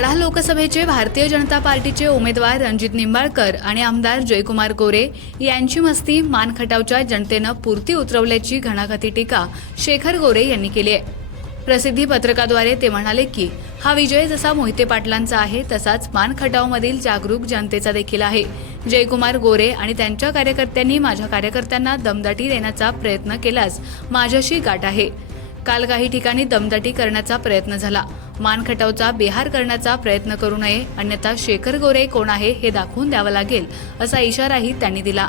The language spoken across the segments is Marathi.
लोकसभेचे भारतीय जनता पार्टीचे उमेदवार रणजित निंबाळकर आणि आमदार जयकुमार गोरे यांची मस्ती मानखटावच्या जनतेनं पुरती उतरवल्याची घणाघाती टीका शेखर गोरे यांनी केली आहे. प्रसिद्धी पत्रकाद्वारे ते म्हणाले की हा विजय जसा मोहिते पाटलांचा आहे तसाच मानखटावमधील जागरूक जनतेचा देखील आहे. जयकुमार गोरे आणि त्यांच्या कार्यकर्त्यांनी माझ्या कार्यकर्त्यांना दमदाटी देण्याचा प्रयत्न केल्यास माझ्याशी गाठ आहे. काल काही ठिकाणी दमदाटी करण्याचा प्रयत्न झाला. मानखटावचा बिहार करण्याचा प्रयत्न करू नये अन्यथा शेखर गोरे कोण आहे हे दाखवून द्यावं लागेल असा इशाराही त्यांनी दिला.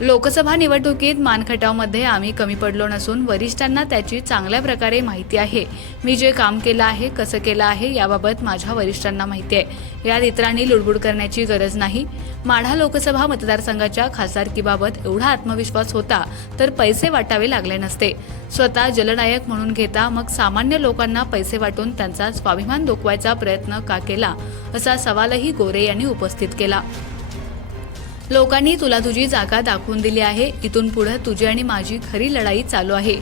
लोकसभा निवडणुकीत मानखटावमध्ये आम्ही कमी पडलो नसून वरिष्ठांना त्याची चांगल्या प्रकारे माहिती आहे. मी जे काम केलं आहे कसं केलं आहे याबाबत माझ्या वरिष्ठांना माहिती आहे. यात इतरांनी लुडबुड करण्याची गरज नाही. माढा लोकसभा मतदारसंघाच्या खासदारकीबाबत एवढा आत्मविश्वास होता तर पैसे वाटावे लागले नसते. स्वतः जलनायक म्हणून घेता मग सामान्य लोकांना पैसे वाटून त्यांचा स्वाभिमान दुखवायचा प्रयत्न का केला? असा सवालही गोरे यांनी उपस्थित केला. लोकांनी तुला तुझी जागा दाखवून दिली आहे. इथून पुढे तुझी आणि माझी खरी लढाई चालू आहे.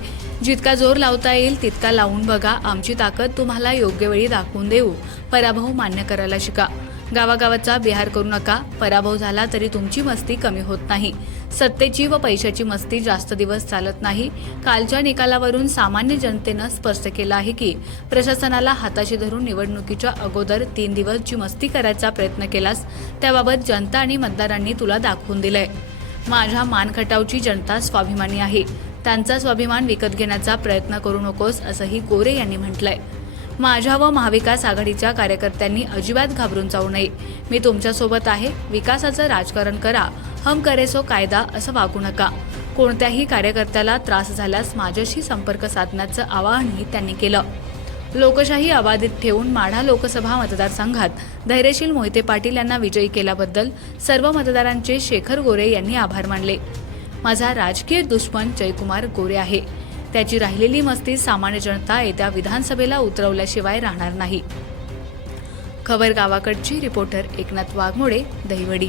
जितका जोर लावता येईल तितका लावून बघा. आमची ताकद तुम्हाला योग्य वेळी दाखवून देऊ. पराभव मान्य करायला शिका. गावागावाचा बिहार करू नका. पराभव झाला तरी तुमची मस्ती कमी होत नाही. सत्तेची व पैशाची मस्ती जास्त दिवस चालत नाही. कालच्या निकालावरून सामान्य जनतेनं स्पष्ट केलं आहे की प्रशासनाला हाताशी धरून निवडणुकीच्या अगोदर तीन दिवस जी मस्ती करायचा प्रयत्न केलास त्याबाबत जनता आणि मतदारांनी तुला दाखवून दिलंय. माझ्या मानखटावची जनता स्वाभिमानी आहे. त्यांचा स्वाभिमान विकत घेण्याचा प्रयत्न करू नकोस असंही गोरे यांनी म्हटलंय. माझ्या व महाविकास आघाडीच्या कार्यकर्त्यांनी अजिबात घाबरून जाऊ नये. मी तुमच्यासोबत आहे. विकासाचं राजकारण करा. हम करेसो कायदा असं वागू नका. कोणत्याही कार्यकर्त्याला त्रास झाल्यास माझ्याशी संपर्क साधण्याचं आवाहनही त्यांनी केलं. लोकशाही अबाधित ठेवून माढा लोकसभा मतदारसंघात धैर्यशील मोहिते पाटील यांना विजयी केल्याबद्दल सर्व मतदारांचे शेखर गोरे यांनी आभार मानले. माझा राजकीय दुश्मन जयकुमार गोरे आहे. त्याची राहिलेली मस्ती सामान्य जनता येत्या विधानसभेला उतरवल्याशिवाय राहणार नाही. खबर गावाकडची रिपोर्टर एकनाथ वाघमोडे दहिवडी.